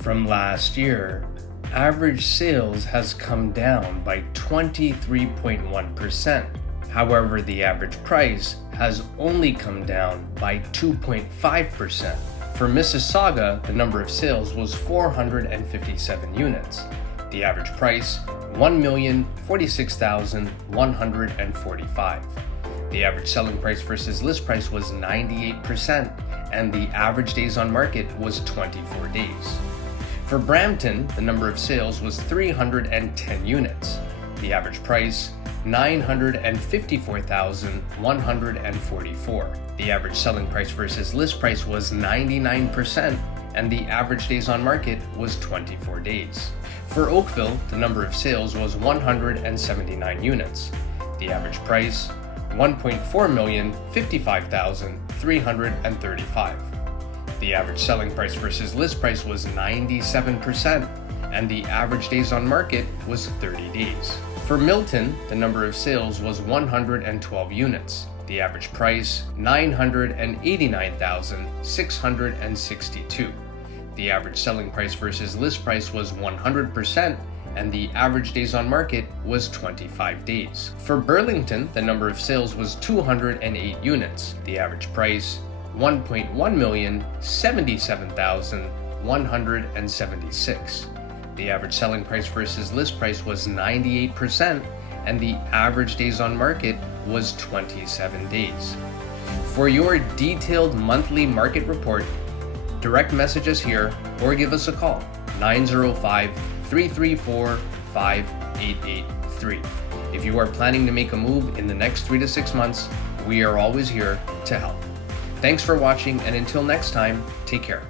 From last year, average sales has come down by 23.1%. However, the average price has only come down by 2.5%. For Mississauga, the number of sales was 457 units. The average price, $1,046,145. The average selling price versus list price was 98%, and the average days on market was 24 days. For Brampton, the number of sales was 310 units. The average price, $954,144. The average selling price versus list price was 99%, and the average days on market was 24 days. For Oakville, the number of sales was 179 units. The average price, $1,455,335. The average selling price versus list price was 97%, and the average days on market was 30 days. For Milton, the number of sales was 112 units. The average price, $989,662. The average selling price versus list price was 100%, and the average days on market was 25 days. For Burlington, the number of sales was 208 units. The average price, $1,177,176. The average selling price versus list price was 98%, and the average days on market was 27 days. For your detailed monthly market report, direct message us here or give us a call, 905-334-5883. If you are planning to make a move in the next 3 to 6 months, we are always here to help. Thanks for watching, and until next time, take care.